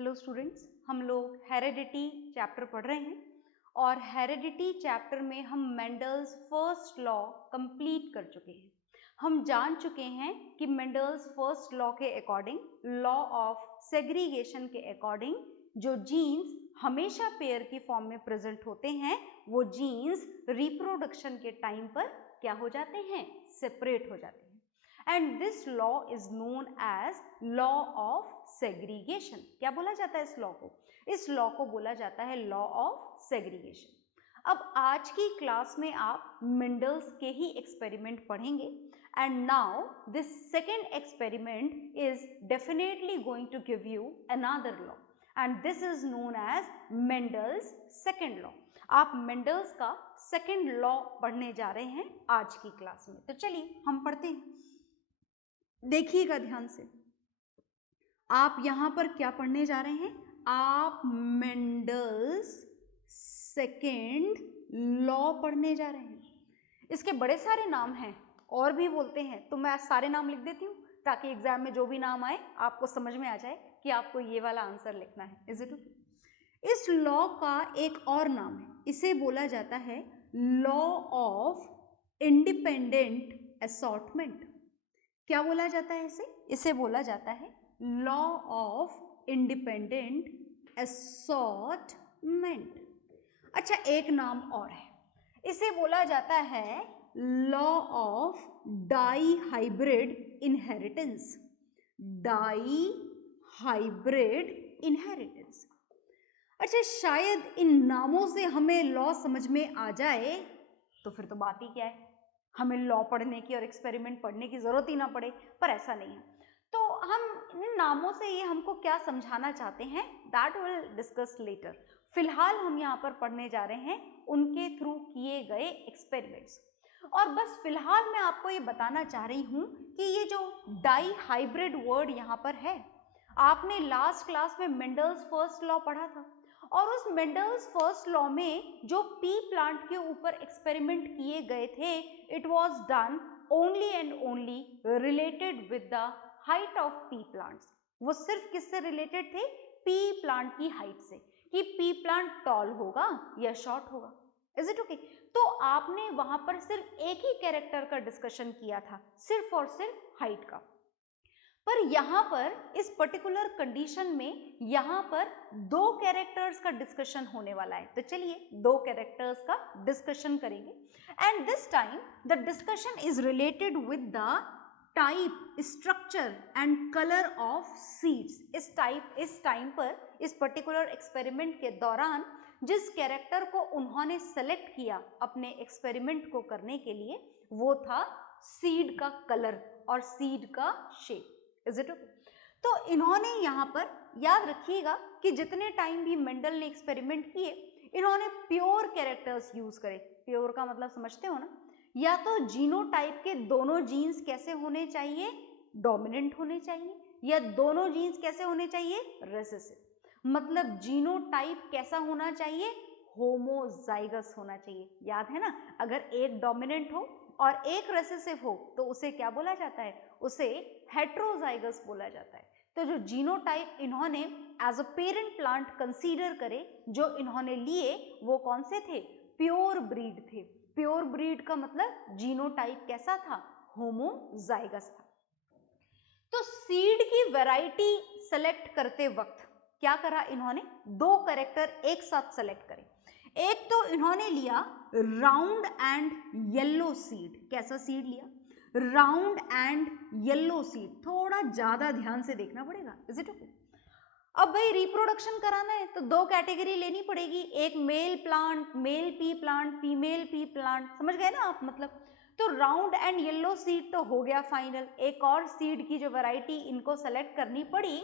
Hello students, हम लोग heredity chapter पढ़ रहे हैं और हेरेडिटी चैप्टर में हम मेंडल्स फर्स्ट लॉ कंप्लीट कर चुके हैं। हम जान चुके हैं कि मेंडल्स फर्स्ट लॉ के अकॉर्डिंग, लॉ ऑफ सेग्रीगेशन के अकॉर्डिंग, जो जीन्स हमेशा पेयर की फॉर्म में प्रेजेंट होते हैं वो जीन्स रिप्रोडक्शन के टाइम पर क्या हो जाते हैं, सेपरेट हो जाते हैं। And this law is known as law of segregation. क्या बोला जाता है इस लॉ को? इस लॉ को बोला जाता है लॉ ऑफ सेग्रीगेशन। अब आज की क्लास में आप मेंडल्स के ही एक्सपेरिमेंट पढ़ेंगे and now this second experiment is definitely going to give you another law and this is known as Mendel's second law. आप मेंडल्स का सेकेंड लॉ पढ़ने जा रहे हैं आज की क्लास में। तो चलिए हम पढ़ते हैं। देखिएगा ध्यान से, आप यहां पर क्या पढ़ने जा रहे हैं? आप मेंडल्स सेकेंड लॉ पढ़ने जा रहे हैं। इसके बड़े सारे नाम हैं और भी बोलते हैं, तो मैं सारे नाम लिख देती हूँ ताकि एग्जाम में जो भी नाम आए आपको समझ में आ जाए कि आपको ये वाला आंसर लिखना है। Is it okay? इस लॉ का एक और नाम है, इसे बोला जाता है लॉ ऑफ इंडिपेंडेंट असॉर्टमेंट। क्या बोला जाता है इसे? इसे बोला जाता है लॉ ऑफ इंडिपेंडेंट असॉर्टमेंट। अच्छा, एक नाम और है, इसे बोला जाता है law of dihybrid inheritance. Dihybrid inheritance. अच्छा, शायद इन नामों से हमें लॉ समझ में आ जाए तो फिर तो बात ही क्या है, हमें लॉ पढ़ने की और एक्सपेरिमेंट पढ़ने की जरूरत ही ना पड़े, पर ऐसा नहीं है। तो हम इन नामों से ये हमको क्या समझाना चाहते हैं, दैट विल डिस्कस लेटर। फिलहाल हम यहाँ पर पढ़ने जा रहे हैं उनके थ्रू किए गए एक्सपेरिमेंट्स। और बस फिलहाल मैं आपको ये बताना चाह रही हूँ कि ये जो डाई हाइब्रिड वर्ड यहाँ पर है, आपने लास्ट क्लास में मेंडल्स फर्स्ट लॉ पढ़ा था और उस मेंडल्स फर्स्ट लॉ में जो पी प्लांट के ऊपर एक्सपेरिमेंट किए गए थे, it was done only and only related with the height of P plants. वो सिर्फ किससे रिलेटेड थे? पी प्लांट की हाइट से, कि पी प्लांट टॉल होगा या शॉर्ट होगा। Is it okay? तो आपने वहां पर सिर्फ एक ही कैरेक्टर का डिस्कशन किया था, सिर्फ और सिर्फ हाइट का। पर यहाँ पर इस पर्टिकुलर कंडीशन में यहाँ पर दो कैरेक्टर्स का डिस्कशन होने वाला है। तो चलिए दो कैरेक्टर्स का डिस्कशन करेंगे and this time the discussion is related with the type, structure and colour of seeds. इस टाइम पर, इस पर्टिकुलर एक्सपेरिमेंट के दौरान जिस कैरेक्टर को उन्होंने सेलेक्ट किया अपने एक्सपेरिमेंट को करने के लिए, वो था सीड का कलर और सीड का शेप। Is it okay? तो इन्होंने यहाँ पर याद रखिएगा कि जितने टाइम भी मेंडल ने एक्सपेरिमेंट किए, इन्होंने प्योर कैरेक्टर्स यूज करे। प्योर का मतलब समझते हो ना? या तो जीनोटाइप के दोनों जीन्स कैसे होने चाहिए, डोमिनेंट होने चाहिए, या दोनों जीन्स कैसे होने चाहिए, रेसेसिव। मतलब जीनोटाइप कैसा होना चाहिए, होमोजाइगस होना चाहिए। याद है ना? अगर एक डोमिनेंट हो और एक रेसेसिव हो तो उसे क्या बोला जाता है? उसे हेट्रोजाइगस बोला जाता है। तो जो जीनोटाइप इन्होंने as a parent plant consider करे, जो इन्होंने लिए, वो कौन से थे? प्योर ब्रीड थे। प्योर ब्रीड का मतलब जीनोटाइप कैसा था? होमोजाइगस था। तो सीड की वैरायटी सेलेक्ट करते वक्त क्या करा इन्होंने? दो कैरेक्टर एक साथ सेलेक्ट करे। एक तो इन्होंने लिया राउंड एंड येलो सीड। कैसा सीड लिया? Round and yellow seed. थोड़ा ज्यादा ध्यान से देखना पड़ेगा। Is it okay? अब भाई रिप्रोडक्शन कराना है तो दो कैटेगरी लेनी पड़ेगी, एक male plant, male pea plant, female pea plant. समझ गए ना आप? मतलब तो राउंड एंड येलो सीड तो हो गया फाइनल। एक और सीड की जो वैरायटी इनको सेलेक्ट करनी पड़ी,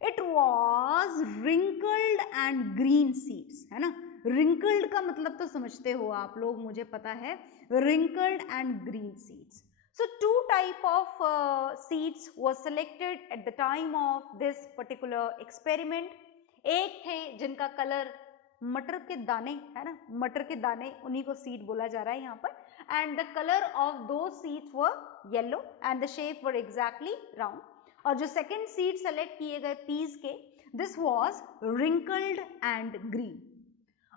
it was wrinkled and green seeds, है ना? रिंकल्ड का मतलब तो समझते हो आप लोग, मुझे पता है, wrinkled and green seeds. So two type of seeds were selected at the time of this particular experiment. एक थे जिनका कलर मटर के दाने, है ना? मटर के दाने, उन्हीं को सीड बोला जा रहा है यहाँ पर। एंड द कलर ऑफ दो seeds were yellow and the shape were exactly round. और जो सेकंड सीड सेलेक्ट किए गए पीस के, this was wrinkled and green.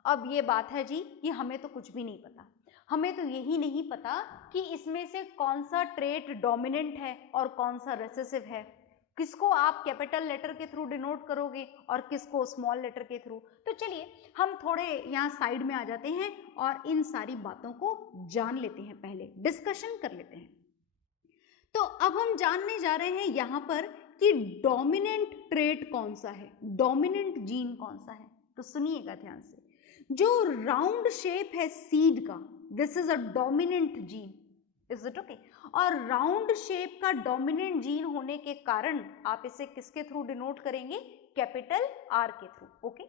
अब ये बात है जी कि हमें तो कुछ भी नहीं पता, हमें तो यही नहीं पता कि इसमें से कौन सा ट्रेट डोमिनेंट है और कौन सा रिसेसिव है, किसको आप कैपिटल लेटर के थ्रू डिनोट करोगे और किसको स्मॉल लेटर के थ्रू। तो चलिए हम थोड़े यहाँ साइड में आ जाते हैं और इन सारी बातों को जान लेते हैं, पहले डिस्कशन कर लेते हैं। तो अब हम जानने जा रहे हैं यहाँ पर कि डोमिनेंट ट्रेट कौन सा है, डोमिनेंट जीन कौन सा है। तो सुनिएगा ध्यान से, जो राउंड शेप है सीड का, this is a dominant gene, is it okay. और राउंड शेप का डोमिनेंट जीन होने के कारण आप इसे किसके थ्रू डिनोट करेंगे, कैपिटल आर के थ्रू, ओके।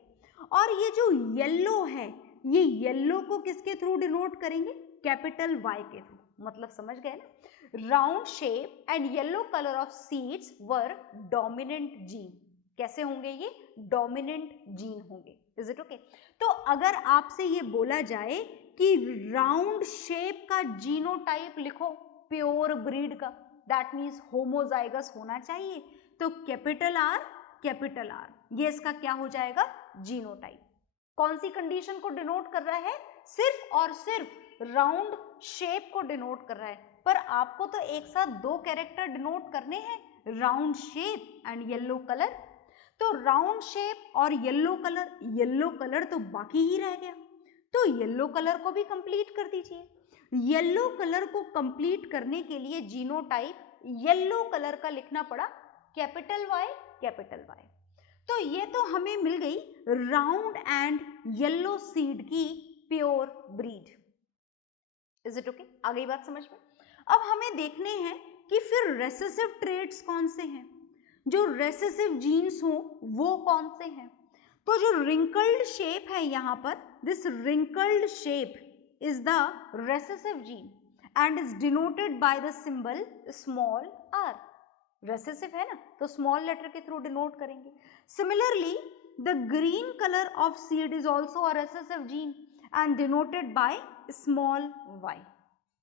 और ये जो येलो है, ये येलो को किसके थ्रू डिनोट करेंगे, कैपिटल वाई के थ्रू। मतलब समझ गए ना, round shape and yellow colour of seeds were dominant gene. कैसे होंगे ये, डोमिनेंट जीन होंगे, इज इट ओके। तो अगर आपसे ये बोला जाए कि राउंड शेप का जीनोटाइप लिखो प्योर ब्रीड का, दैट मीन्स होमोजाइगस होना चाहिए, तो कैपिटल आर, ये इसका क्या हो जाएगा, जीनोटाइप। कौन सी कंडीशन को डिनोट कर रहा है, सिर्फ और सिर्फ राउंड शेप को डिनोट कर रहा है। पर आपको तो एक साथ दो कैरेक्टर डिनोट करने हैं, round shape and yellow colour. तो राउंड शेप और येलो कलर तो बाकी ही रह गया, तो येलो कलर को भी कंप्लीट कर दीजिए। येलो कलर को कंप्लीट करने के लिए जीनोटाइप येलो कलर का लिखना पड़ा कैपिटल वाई। तो ये तो हमें मिल गई राउंड एंड येलो सीड की pure breed, is it okay. आ गई बात समझ में। अब हमें देखने हैं कि फिर रेसेसिव ट्रेट्स कौन से हैं, जो रेसेसिव जीन्स हो वो कौन से हैं। तो जो रिंकल्ड शेप है यहाँ पर, this wrinkled shape is the recessive gene and is denoted by the symbol small r. Recessive है ना, तो स्मॉल लेटर के थ्रू डिनोट करेंगे। Similarly the green colour of seed is also a recessive gene and denoted by small y.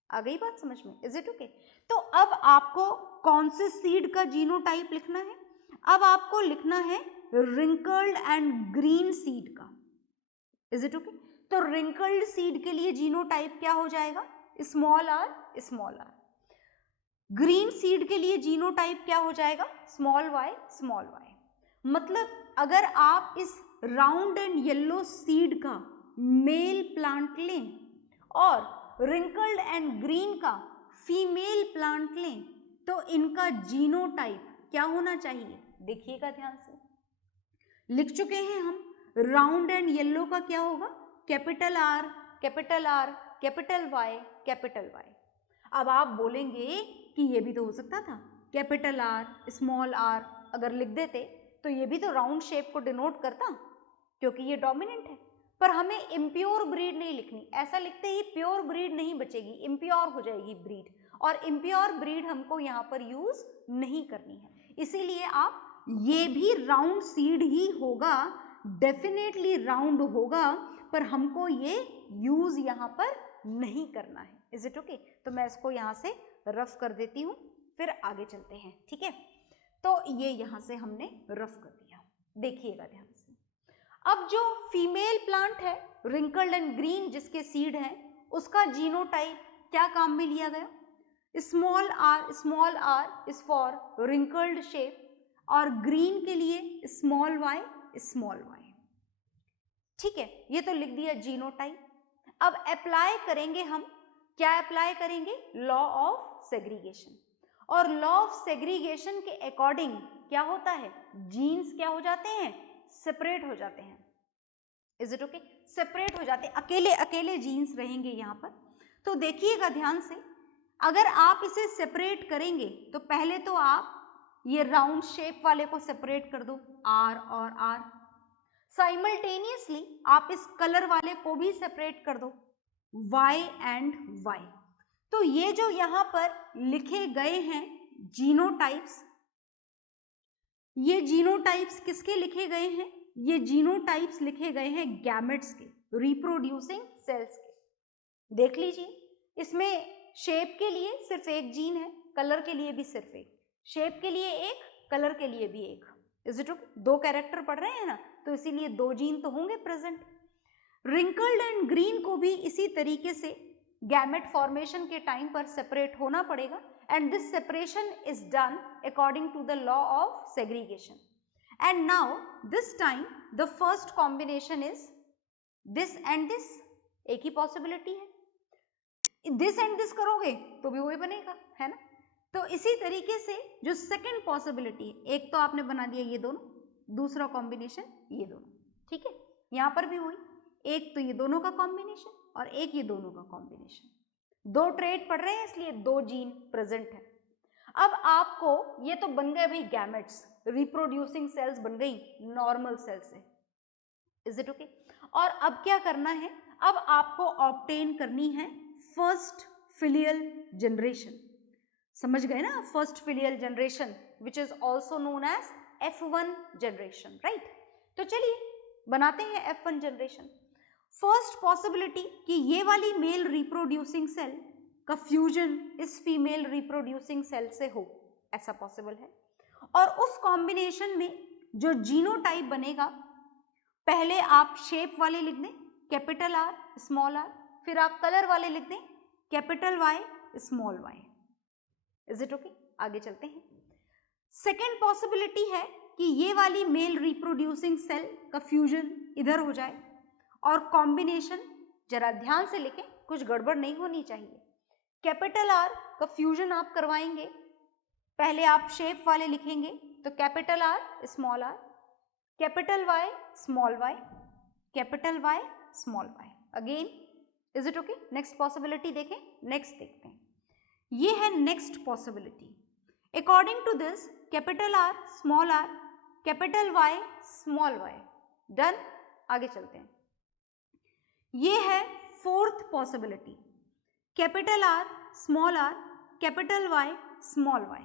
आ गई बात समझ में, इज इट ओके। तो अब आपको कौन से सीड का जीनोटाइप लिखना है, अब आपको लिखना है रिंकल्ड एंड ग्रीन सीड का, इज इट ओके। तो रिंकल्ड सीड के लिए जीनोटाइप क्या हो जाएगा, स्मॉल आर। ग्रीन सीड के लिए जीनोटाइप क्या हो जाएगा, स्मॉल वाई। मतलब अगर आप इस राउंड एंड येलो सीड का मेल प्लांट लें और रिंकल्ड एंड ग्रीन का फीमेल प्लांट लें, तो इनका जीनोटाइप क्या होना चाहिए, देखिएगा ध्यान से। लिख चुके हैं हम, राउंड एंड येलो का क्या होगा, कैपिटल आर, कैपिटल वाई। अब आप बोलेंगे कि ये भी तो हो सकता था, कैपिटल आर स्मॉल आर अगर लिख देते तो ये भी तो राउंड शेप को डिनोट करता, क्योंकि ये डोमिनेंट है। पर हमें इम्प्योर ब्रीड नहीं लिखनी, ऐसा लिखते ही प्योर ब्रीड नहीं बचेगी, इम्प्योर हो जाएगी ब्रीड, और इम्प्योर ब्रीड हमको यहाँ पर यूज नहीं करनी है। इसीलिए आप ये भी राउंड सीड ही होगा, डेफिनेटली राउंड होगा, पर हमको ये यूज यहाँ पर नहीं करना है, इज इट ओके। तो मैं इसको यहाँ से रफ कर देती हूँ, फिर आगे चलते हैं, ठीक है। तो ये यहाँ से हमने रफ कर दिया, देखिएगा ध्यान से। अब जो फीमेल प्लांट है रिंकल्ड एंड ग्रीन जिसके सीड है, उसका जीनोटाइप क्या काम में लिया गया, small r is for wrinkled shape और ग्रीन के लिए स्मॉल वाई। ठीक है, ये तो लिख दिया जीनोटाइप। अब अप्लाई करेंगे हम, क्या अप्लाई करेंगे, लॉ ऑफ सेग्रीगेशन। और लॉ ऑफ सेग्रीगेशन के अकॉर्डिंग क्या होता है, जीन्स क्या हो जाते हैं, सेपरेट हो जाते हैं, इज इट ओके, सेपरेट हो जाते हैं, अकेले अकेले जीन्स रहेंगे यहाँ पर। तो देखिएगा ध्यान से, अगर आप इसे सेपरेट करेंगे तो पहले तो आप ये राउंड शेप वाले को सेपरेट कर दो, आर और आर। साइमल्टेनियसली आप इस कलर वाले को भी सेपरेट कर दो, वाई एंड वाई। तो ये जो यहाँ पर लिखे गए हैं जीनोटाइप्स, ये जीनोटाइप्स किसके लिखे गए हैं, ये जीनोटाइप्स लिखे गए हैं गैमेट्स के, रिप्रोड्यूसिंग सेल्स के। देख लीजिए, इसमें शेप के लिए सिर्फ एक जीन है, कलर के लिए भी सिर्फ एक, शेप के लिए एक, कलर के लिए भी एक, इज इट ओके? 2 कैरेक्टर पढ़ रहे हैं ना, तो इसीलिए 2 जीन तो होंगे प्रेजेंट। रिंकल्ड एंड ग्रीन को भी इसी तरीके से गैमेट फॉर्मेशन के टाइम पर सेपरेट होना पड़ेगा, and this separation is done according to the law of segregation. And now this time the first combination is this and this, एक ही पॉसिबिलिटी है। दिस एंड दिस करोगे तो भी वही बनेगा, है ना? तो इसी तरीके से जो सेकंड पॉसिबिलिटी, एक तो आपने बना दिया ये दोनों, दूसरा कॉम्बिनेशन ये दोनों, ठीक है? यहाँ पर भी वही, एक तो ये दोनों का कॉम्बिनेशन और एक ये दोनों का कॉम्बिनेशन। 2 ट्रेट पढ़ रहे हैं इसलिए 2 जीन प्रेजेंट है। अब आपको ये तो बन गए भाई गैमेट्स, रिप्रोड्यूसिंग सेल्स बन गई नॉर्मल सेल से, इज इट ओके? और अब क्या करना है, अब आपको ऑब्टेन करनी है फर्स्ट फिलियल जनरेशन। समझ गए ना? First filial generation which is also known as F1 generation, right? तो चलिए बनाते हैं F1 जनरेशन। फर्स्ट पॉसिबिलिटी कि ये वाली मेल रिप्रोड्यूसिंग सेल का फ्यूजन इस फीमेल रिप्रोड्यूसिंग सेल से हो, ऐसा पॉसिबल है। और उस कॉम्बिनेशन में जो जीनोटाइप बनेगा, पहले आप शेप वाले लिख दें कैपिटल R स्मॉल r, फिर आप कलर वाले लिख दें capital Y small y, is it okay? आगे चलते हैं। सेकेंड पॉसिबिलिटी है कि ये वाली मेल रिप्रोड्यूसिंग सेल का फ्यूजन इधर हो जाए और कॉम्बिनेशन, जरा ध्यान से लिखें, कुछ गड़बड़ नहीं होनी चाहिए। कैपिटल R का फ्यूजन आप करवाएंगे, पहले आप शेप वाले लिखेंगे तो capital R small r, capital Y small y, capital Y small y, again, is it okay? Next possibility देखें, नेक्स्ट देखते हैं। ये है next possibility. According to this capital R small r, capital Y small y, done. आगे चलते हैं। ये है fourth possibility, capital R small r, capital Y small y।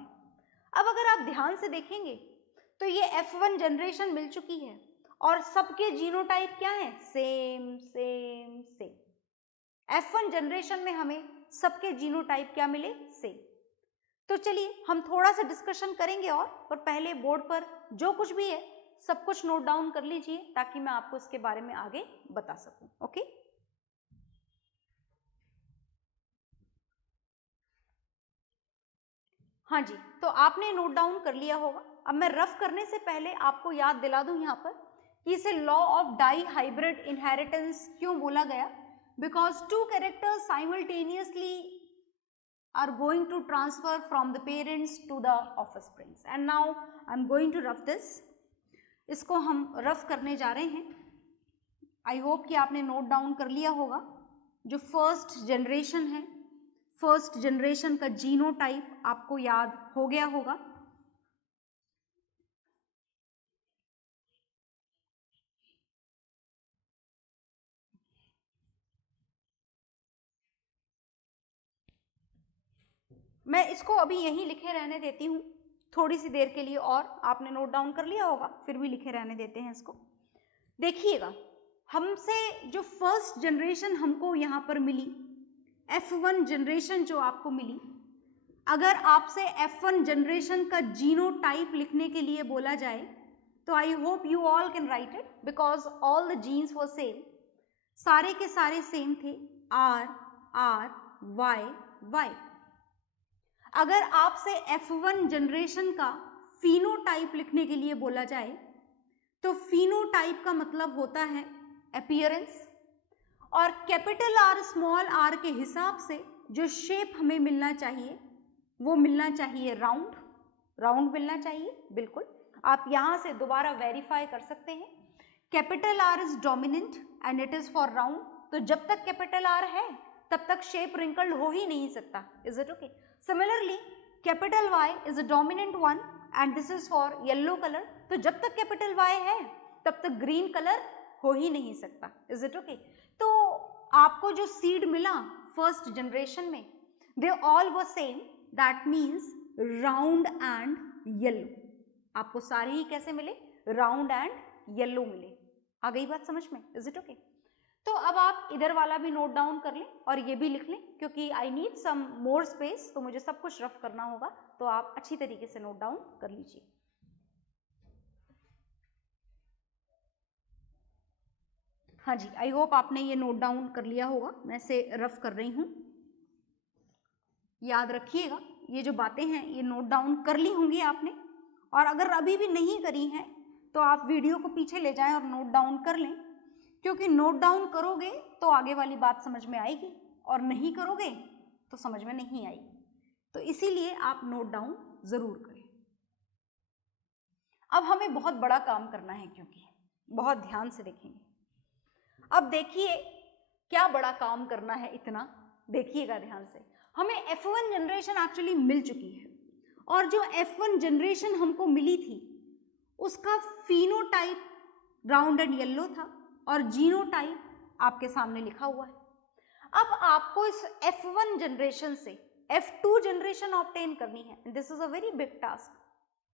अब अगर आप ध्यान से देखेंगे तो ये F1 जनरेशन मिल चुकी है और सबके जीनोटाइप क्या है? Same same same. F1 generation में हमें सबके जीनोटाइप क्या मिले? सेम। तो चलिए हम थोड़ा सा डिस्कशन करेंगे और पहले बोर्ड पर जो कुछ भी है सब कुछ नोट डाउन कर लीजिए ताकि मैं आपको इसके बारे में आगे बता सकूं, ओके? हाँ जी, तो आपने नोट डाउन कर लिया होगा। अब मैं रफ करने से पहले आपको याद दिला दूं यहाँ पर कि इसे law of dihybrid inheritance क्यों बोला गया, because 2 characters simultaneously are going to transfer from the parents to the offsprings, and now I'm going to rough this. इसको हम रफ करने जा रहे हैं। आई होप कि आपने नोट डाउन कर लिया होगा। जो फर्स्ट जनरेशन है, फर्स्ट जनरेशन का जीनोटाइप आपको याद हो गया होगा। मैं इसको अभी यहीं लिखे रहने देती हूँ थोड़ी सी देर के लिए, और आपने नोट डाउन कर लिया होगा, फिर भी लिखे रहने देते हैं इसको। देखिएगा, हमसे जो फर्स्ट जनरेशन हमको यहाँ पर मिली, F1 जनरेशन जो आपको मिली, अगर आपसे F1 जनरेशन का जीनोटाइप लिखने के लिए बोला जाए तो I hope you all can write it because all the genes were same, सारे के सारे सेम थे, R R Y Y। अगर आपसे F1 जनरेशन का फिनोटाइप लिखने के लिए बोला जाए तो फिनोटाइप का मतलब होता है अपीयरेंस, और कैपिटल R स्मॉल r के हिसाब से जो शेप हमें मिलना चाहिए वो मिलना चाहिए राउंड, राउंड मिलना चाहिए। बिल्कुल, आप यहाँ से दोबारा वेरीफाई कर सकते हैं। Capital R is dominant and it is for round, तो जब तक कैपिटल R है तब तक शेप रिंकल्ड हो ही नहीं सकता, is it okay? Similarly capital Y is a dominant one and this is for yellow colour, तो जब तक कैपिटल Y है तब तक ग्रीन कलर हो ही नहीं सकता, इज इट ओके? तो आपको जो सीड मिला फर्स्ट जनरेशन में, they all were same, that means round and yellow. आपको सारे ही कैसे मिले? राउंड एंड येलो मिले। आ गई बात समझ में? Is it okay? तो अब आप इधर वाला भी नोट डाउन कर लें और ये भी लिख लें, क्योंकि I need some more space, तो मुझे सब कुछ रफ करना होगा, तो आप अच्छी तरीके से नोट डाउन कर लीजिए। हाँ जी, आई होप आपने ये नोट डाउन कर लिया होगा, मैं इसे रफ कर रही हूँ। याद रखिएगा, ये जो बातें हैं ये नोट डाउन कर ली होंगी आपने, और अगर अभी भी नहीं करी हैं तो आप वीडियो को पीछे ले जाएं और नोट डाउन कर लें, क्योंकि नोट डाउन करोगे तो आगे वाली बात समझ में आएगी, और नहीं करोगे तो समझ में नहीं आएगी। तो इसीलिए आप नोट डाउन जरूर करें। अब हमें बहुत बड़ा काम करना है, क्योंकि बहुत ध्यान से देखेंगे। अब देखिए क्या बड़ा काम करना है, इतना देखिएगा ध्यान से। हमें F1 जनरेशन एक्चुअली मिल चुकी है, और जो F1 जनरेशन हमको मिली थी उसका फिनोटाइप राउंड एंड येलो था, और जीनोटाइप आपके सामने लिखा हुआ है। अब आपको इस F1 जनरेशन से F2 जनरेशन ऑब्टेन करनी है। This is a very big task.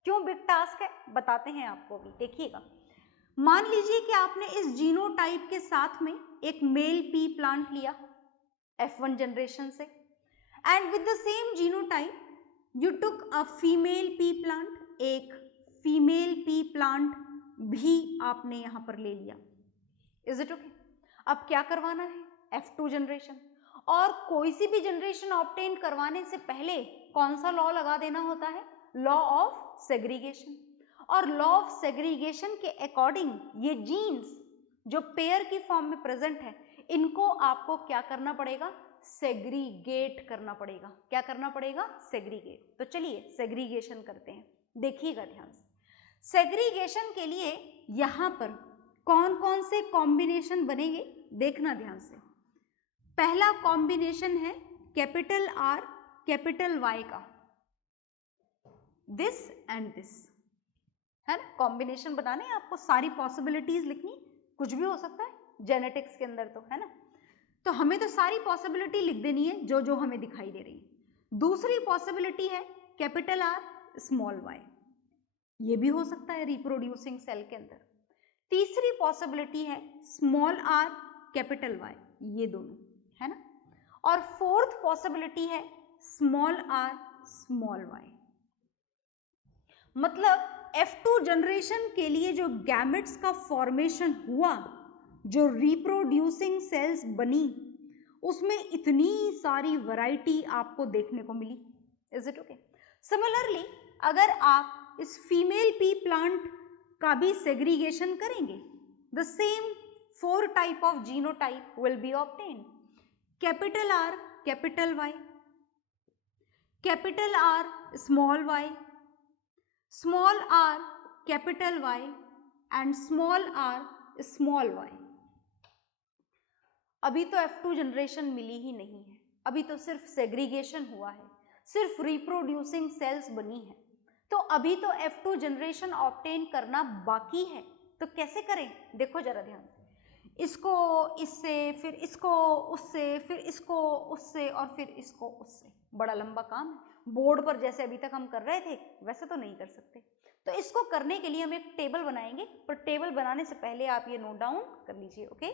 क्यों बिग टास्क है बताते हैं आपको अभी, देखिएगा। मान लीजिए कि आपने इस जीनोटाइप के साथ में एक मेल पी प्लांट लिया F1 जनरेशन से, and with the same genotype you took a female pea plant, एक फीमेल पी प्लांट भी आपने यहां पर ले लिया। Is it okay? अब क्या करवाना है? F2 generation. और कोई सी भी जनरेशन ऑब्टेन करवाने से पहले कौन सा लॉ लगा देना होता है? Law of segregation. और लॉ ऑफ सेग्रीगेशन के अकॉर्डिंग ये जीन्स जो पेयर की फॉर्म में प्रेजेंट है, इनको आपको क्या करना पड़ेगा? सेग्रीगेट करना पड़ेगा। क्या करना पड़ेगा? सेग्रीगेट। तो चलिए सेग्रीगेशन करते हैं, देखिएगा ध्यान से। सेग्रीगेशन के लिए यहां पर कौन कौन से कॉम्बिनेशन बनेंगे देखना ध्यान से। पहला कॉम्बिनेशन है कैपिटल R कैपिटल Y का, दिस एंड दिस, है ना? कॉम्बिनेशन बनाने हैं आपको, सारी पॉसिबिलिटीज लिखनी, कुछ भी हो सकता है जेनेटिक्स के अंदर, तो है ना। तो हमें तो सारी पॉसिबिलिटी लिख देनी है जो जो हमें दिखाई दे रही है। दूसरी पॉसिबिलिटी है कैपिटल R स्मॉल y, ये भी हो सकता है रिप्रोड्यूसिंग सेल के अंदर। तीसरी पॉसिबिलिटी है स्मॉल r कैपिटल Y, ये दोनों, है ना। और फोर्थ पॉसिबिलिटी है स्मॉल r स्मॉल y। मतलब F2 जनरेशन के लिए जो गैमेट्स का फॉर्मेशन हुआ, जो रिप्रोड्यूसिंग सेल्स बनी, उसमें इतनी सारी वैरायटी आपको देखने को मिली। Is it okay? सिमिलरली अगर आप इस फीमेल पी प्लांट का भी सेग्रीगेशन करेंगे, the same 4 type of genotype will be obtained. Capital R capital Y, capital R small y, small r capital Y and small r small y। अभी तो F2 generation मिली ही नहीं है, अभी तो सिर्फ सेग्रीगेशन हुआ है, सिर्फ रिप्रोड्यूसिंग सेल्स बनी है। तो अभी तो F2 जनरेशन ऑब्टेन करना बाकी है। तो कैसे करें? देखो जरा ध्यान से। इसको इससे, फिर इसको उससे, फिर इसको उससे, और फिर इसको उससे। बड़ा लंबा काम है। बोर्ड पर जैसे अभी तक हम कर रहे थे वैसे तो नहीं कर सकते। तो इसको करने के लिए हम एक टेबल बनाएंगे, पर टेबल बनाने से पहले आप ये नोट डाउन कर लीजिए। ओके,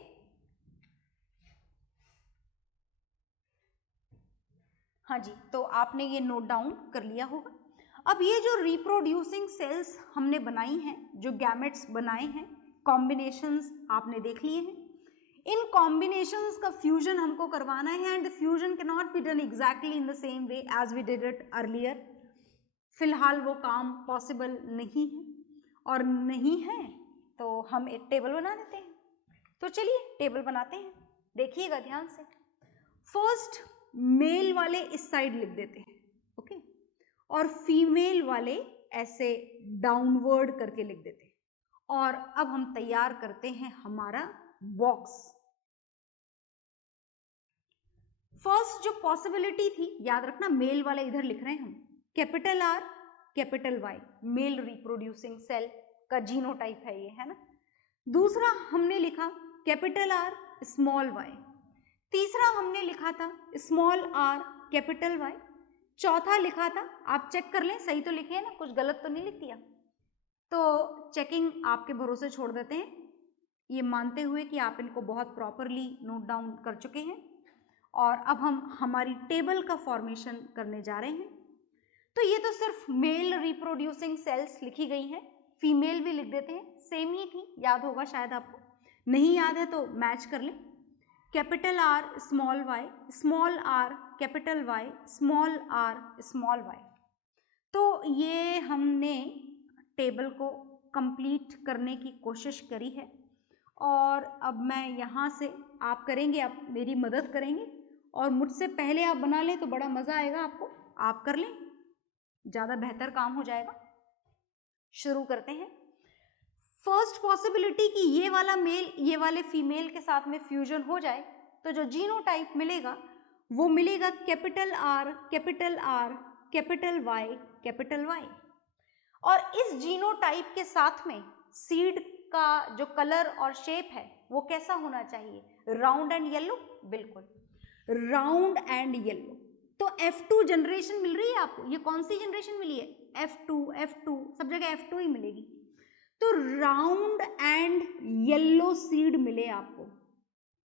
हाँ जी, तो आपने ये नोट डाउन कर लिया होगा। अब ये जो रिप्रोड्यूसिंग सेल्स हमने बनाई हैं, जो गैमेट्स बनाए हैं, कॉम्बिनेशंस आपने देख लिए हैं। इन कॉम्बिनेशंस का फ्यूजन हमको करवाना है, and fusion can not be done exactly in the same way as we did it earlier. फिलहाल वो काम पॉसिबल नहीं है, और नहीं है तो हम एक टेबल बना देते हैं। तो चलिए टेबल बनाते हैं, देखिएगा ध्यान से। फर्स्ट मेल वाले इस साइड लिख देते हैं, ओके, और फीमेल वाले ऐसे डाउनवर्ड करके लिख देते हैं। और अब हम तैयार करते हैं हमारा बॉक्स। फर्स्ट जो पॉसिबिलिटी थी, याद रखना मेल वाले इधर लिख रहे हैं हम, capital R capital Y, male reproducing cell का जीनोटाइप है ये, है ना। दूसरा हमने लिखा कैपिटल R स्मॉल y। तीसरा हमने लिखा था स्मॉल r कैपिटल Y। चौथा लिखा था, आप चेक कर लें सही तो लिखे हैं ना, कुछ गलत तो नहीं लिख दिया। तो चेकिंग आपके भरोसे छोड़ देते हैं, ये मानते हुए कि आप इनको बहुत प्रॉपरली नोट डाउन कर चुके हैं। और अब हम हमारी टेबल का फॉर्मेशन करने जा रहे हैं। तो ये तो सिर्फ मेल रिप्रोड्यूसिंग सेल्स लिखी गई हैं, फीमेल भी लिख देते हैं, सेम ही थी, याद होगा शायद आपको। नहीं याद है तो मैच कर लें। Capital R small Y, small R capital Y, small R small Y. तो ये हमने टेबल को कंप्लीट करने की कोशिश करी है और अब मैं यहाँ से, आप करेंगे, आप मेरी मदद करेंगे और मुझसे पहले आप बना लें तो बड़ा मज़ा आएगा आपको। आप कर लें, ज़्यादा बेहतर काम हो जाएगा। शुरू करते हैं। फर्स्ट पॉसिबिलिटी कि ये वाला मेल ये वाले फीमेल के साथ में फ्यूजन हो जाए तो जो जीनोटाइप मिलेगा वो मिलेगा capital R capital R capital Y capital Y. और इस जीनोटाइप के साथ में सीड का जो कलर और शेप है वो कैसा होना चाहिए? राउंड एंड येलो, बिल्कुल राउंड एंड येलो। तो F2 जनरेशन मिल रही है आपको। ये कौन सी जनरेशन मिली है? F2, F2, सब जगह F2 ही मिलेगी। तो राउंड एंड येलो सीड मिले आपको,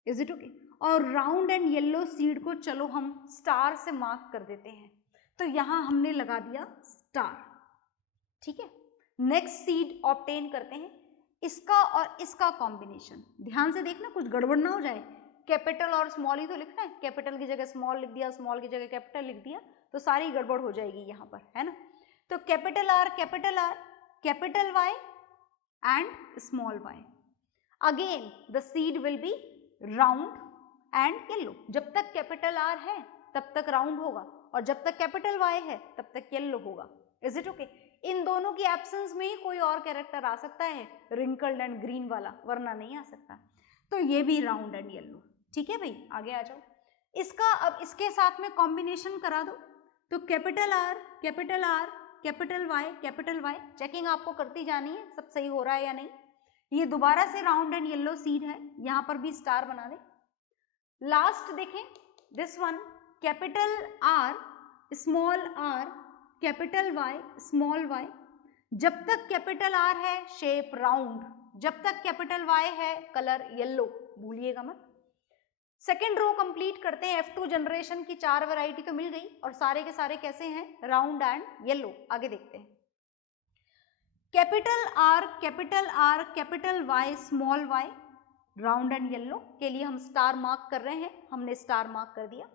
इज इट ओके? और राउंड एंड येलो सीड को चलो हम स्टार से मार्क कर देते हैं। तो यहां हमने लगा दिया स्टार, ठीक है। नेक्स्ट सीड ऑब्टेन करते हैं, इसका और इसका कॉम्बिनेशन। ध्यान से देखना कुछ गड़बड़ ना हो जाए। कैपिटल और स्मॉल ही तो लिखना है, कैपिटल की जगह स्मॉल लिख दिया, स्मॉल की जगह कैपिटल लिख दिया तो सारी गड़बड़ हो जाएगी यहाँ पर, है ना। तो capital R capital Y and small Y. Again the seed will be round and yellow. जब तक कैपिटल आर है तब तक राउंड होगा और जब तक कैपिटल वाई है तब तक येलो होगा, इज इट ओके? इन दोनों की एब्सेंस में ही कोई और कैरेक्टर आ सकता है, रिंकल्ड एंड ग्रीन वाला, वरना नहीं आ सकता। तो ये भी राउंड एंड येलो, ठीक है भाई। आगे आ जाओ। इसका अब इसके साथ में कॉम्बिनेशन करा दो। तो capital R capital Y, checking आपको करती जानी है सब सही हो रहा है या नहीं। ये दोबारा से राउंड एंड येलो सीड है, यहां पर भी स्टार बना दे। लास्ट देखें, this one capital R small R capital Y small Y. जब तक कैपिटल आर है शेप राउंड, जब तक कैपिटल वाई है कलर येलो, भूलिएगा मत। सेकेंड रो कंप्लीट करते हैं। F2 जनरेशन की 4 वैरायटी तो मिल गई और सारे के सारे कैसे हैं? Round and yellow. आगे देखते हैं। Capital R capital Y small Y, round and yellow के लिए हम स्टार मार्क कर रहे हैं, हमने स्टार मार्क कर दिया।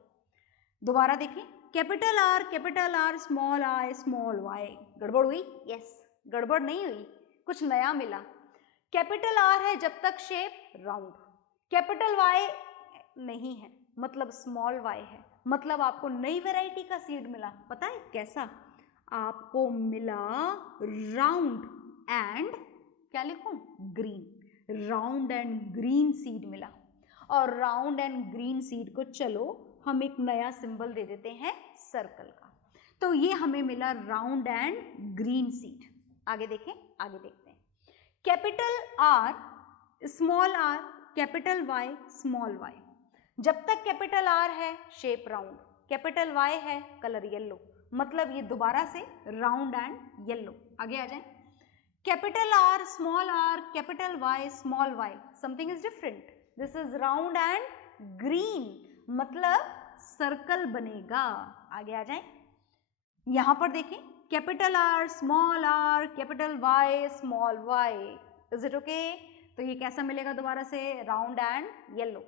दोबारा देखें, कैपिटल आर स्मॉल वाई। गड़बड़ हुई? यस, गड़बड़ नहीं हुई, कुछ नया मिला। कैपिटल आर है जब तक शेप राउंड, कैपिटल वाई नहीं है मतलब स्मॉल वाई है, मतलब आपको नई वैरायटी का सीड मिला। पता है कैसा? आपको मिला राउंड एंड, क्या लिखूं? Green. Round and green seed मिला। और राउंड एंड ग्रीन सीड को चलो हम एक नया सिंबल दे देते हैं सर्कल का। तो ये हमें मिला राउंड एंड ग्रीन सीड। आगे देखें, आगे देखते हैं। Capital R capital Y small Y. जब तक कैपिटल आर है शेप राउंड, कैपिटल वाई है कलर येलो, मतलब ये दोबारा से राउंड एंड येलो। आगे आ जाए। Capital R capital Y small Y, something is different. This is round and green, मतलब सर्कल बनेगा। आगे आ जाए। यहां पर देखें, capital R capital Y small Y, is it okay? तो ये कैसा मिलेगा? दोबारा से राउंड एंड येलो।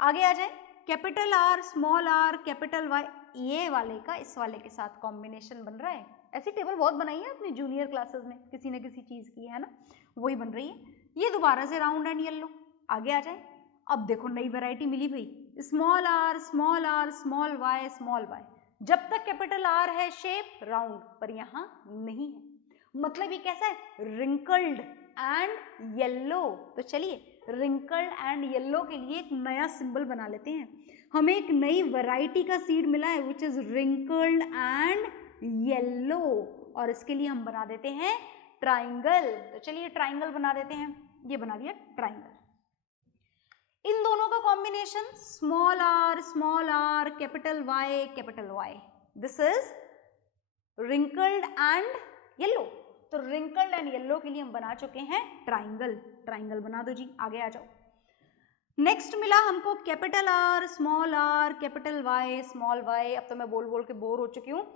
आगे आ जाए। कैपिटल आर कैपिटल वाई, ये वाले का इस वाले के साथ कॉम्बिनेशन बन रहा है। ऐसी टेबल बहुत बनाई है आपने जूनियर क्लासेस में, किसी न किसी चीज की, है ना, वही बन रही है। ये दोबारा से राउंड एंड येलो। आगे आ जाए। अब देखो नई वैरायटी मिली भाई, स्मॉल आर स्मॉल वाई। जब तक कैपिटल आर है शेप राउंड, पर यहां नहीं है, मतलब ये कैसा है? Wrinkled and yellow. तो चलिए रिंकल्ड एंड येलो के लिए एक नया सिंबल बना लेते हैं। हमें एक नई वैरायटी का सीड मिला है which is wrinkled and yellow, और इसके लिए हम बना देते हैं ट्राइंगल। तो चलिए ट्राइंगल बना देते हैं। ये बना दिया ट्राइंगल। इन दोनों का combination small R capital Y, this is wrinkled and yellow. तो रिंकल्ड एंड येलो के लिए हम बना चुके हैं ट्राइंगल। ट्राइंगल बना दो जी। आगे आ जाओ। नेक्स्ट मिला हमको capital R capital Y small Y. अब तो मैं बोल बोल के बोर हो चुकी हूँ।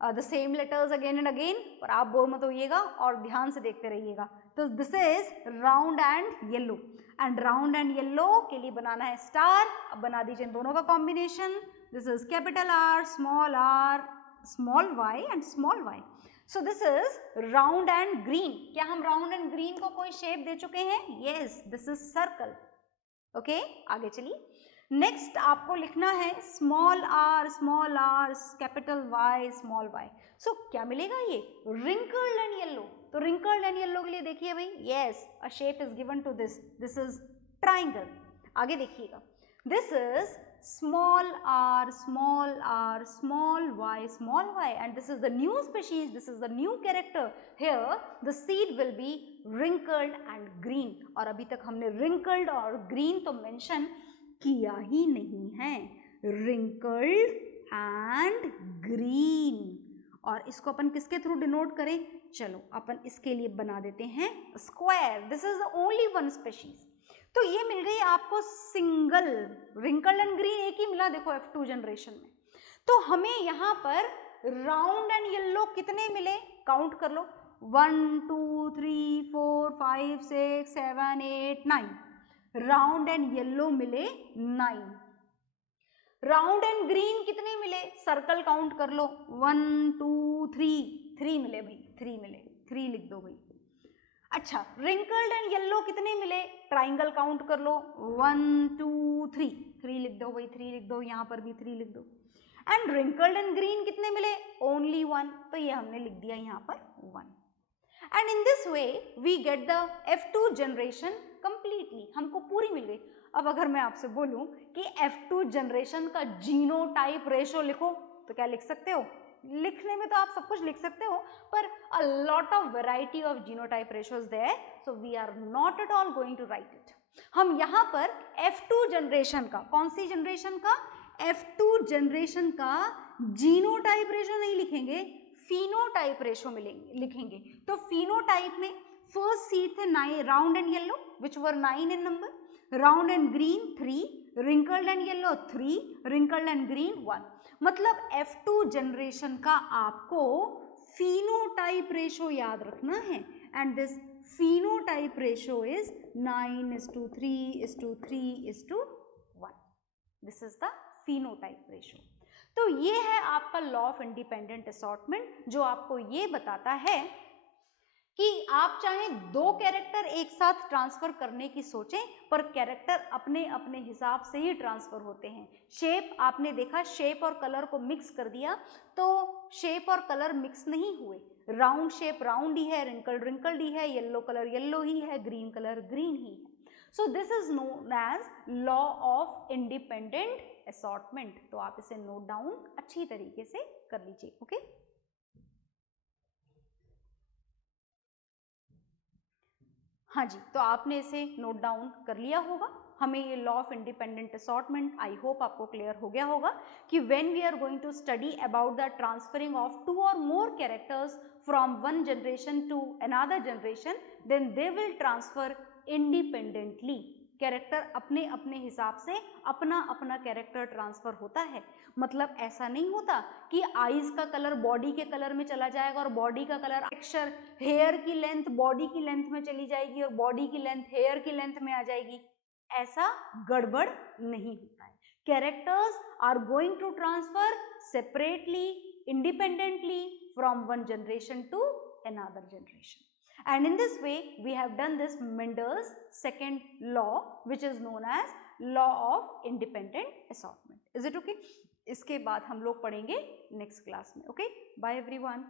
The same letters again and again, पर आप बोर मत होइएगा और ध्यान से देखते रहिएगा। तो this is round and yellow, and round and yellow के लिए बनाना है स्टार। अब बना दीजिए इन दोनों का combination. This is capital R, small y and small y। So this is round and green. क्या हम राउंड एंड ग्रीन को कोई शेप दे चुके हैं? Yes, this is circle. Okay, आगे चलिए। नेक्स्ट आपको लिखना है small r, capital Y, small y। So क्या मिलेगा? ये रिंकल्ड एंड येलो। तो रिंकल्ड एंड येलो के लिए देखिए भाई, yes, a shape is given to this is triangle. आगे देखिएगा, this is small r, small y, and this is the new species, this is the new character. Here the seed will be wrinkled and green, और अभी तक हमने wrinkled और green तो mention किया ही नहीं है, wrinkled and green। और इसको अपन किसके थ्रू डिनोट करें? चलो अपन इसके लिए बना देते हैं square. This is the only one species. तो ये मिल गई आपको सिंगल, रिंकल्ड एंड ग्रीन एक ही मिला देखो F2 जनरेशन में। तो हमें यहाँ पर राउंड एंड येलो कितने मिले? काउंट कर लो, 1 2 3 4 5 6 7 8 9। राउंड एंड येलो मिले 9। राउंड एंड ग्रीन कितने मिले? सर्कल काउंट कर लो, 1 2 3 मिले भाई, 3 मिले, 3 लिख दो भाई। अच्छा, रिंकल्ड एंड येलो कितने मिले? ट्राइंगल काउंट कर लो, 1 2 3 लिख दो भाई, 3 लिख दो, यहाँ पर भी 3 लिख दो। एंड रिंकल्ड एंड ग्रीन कितने मिले? ओनली 1, तो ये हमने लिख दिया यहाँ पर 1। And in this way we get the F2 generation completely, हमको पूरी मिल गई। अब अगर मैं आपसे बोलूं कि F2 जनरेशन का जीनोटाइप रेशो लिखो, तो क्या लिख सकते हो? लिखने में तो आप सब कुछ लिख सकते हो, पर a lot of variety of genotype ratios there, so we are not at all going to write it। हम यहाँ पर F2 जनरेशन का, कौन सी जनरेशन का? F2 जनरेशन का जीनोटाइप रेशो नहीं लिखेंगे, फिनोटाइप रेशो लिखेंगे। तो फिनोटाइप में फर्स्ट सीड थे 9 round and yellow which were 9 in number, round and green 3, wrinkled and yellow 3, wrinkled and green 1। मतलब F2 जनरेशन का आपको फिनोटाइप रेशो याद रखना है, and this phenotype ratio is 9:3:3:1। This is the phenotype ratio. तो ये है आपका लॉ ऑफ इंडिपेंडेंट असॉर्टमेंट, जो आपको ये बताता है कि आप चाहे 2 कैरेक्टर एक साथ ट्रांसफर करने की सोचें, पर कैरेक्टर अपने अपने हिसाब से ही ट्रांसफर होते हैं। शेप आपने देखा, शेप और कलर को मिक्स कर दिया तो शेप और कलर मिक्स नहीं हुए। राउंड शेप राउंड ही है, रिंकल्ड ही है, येलो कलर येलो ही है, ग्रीन कलर ग्रीन ही है। So this is known as law of independent assortment. तो आप इसे नोट डाउन अच्छी तरीके से कर लीजिए। ओके, हाँ जी, तो आपने इसे नोट डाउन कर लिया होगा। हमें ये law of independent assortment I hope आपको क्लियर हो गया होगा कि when we are going to study about the transferring of 2 और more characters from one generation to another generation, then they will transfer independently. Character अपने अपने हिसाब से अपना अपना कैरेक्टर ट्रांसफर होता है। मतलब ऐसा नहीं होता कि आईज का कलर बॉडी के कलर में चला जाएगा और बॉडी का कलर टेक्सचर, हेयर की लेंथ बॉडी की लेंथ में चली जाएगी और बॉडी की लेंथ हेयर की लेंथ में आ जाएगी। ऐसा गड़बड़ नहीं होता है। Characters are going to transfer separately, independently from one generation to another generation. And in this way we have done this Mendel's second law, which is known as law of independent assortment. Is it okay? इसके बाद हम लोग पढ़ेंगे next class में। Okay, bye everyone.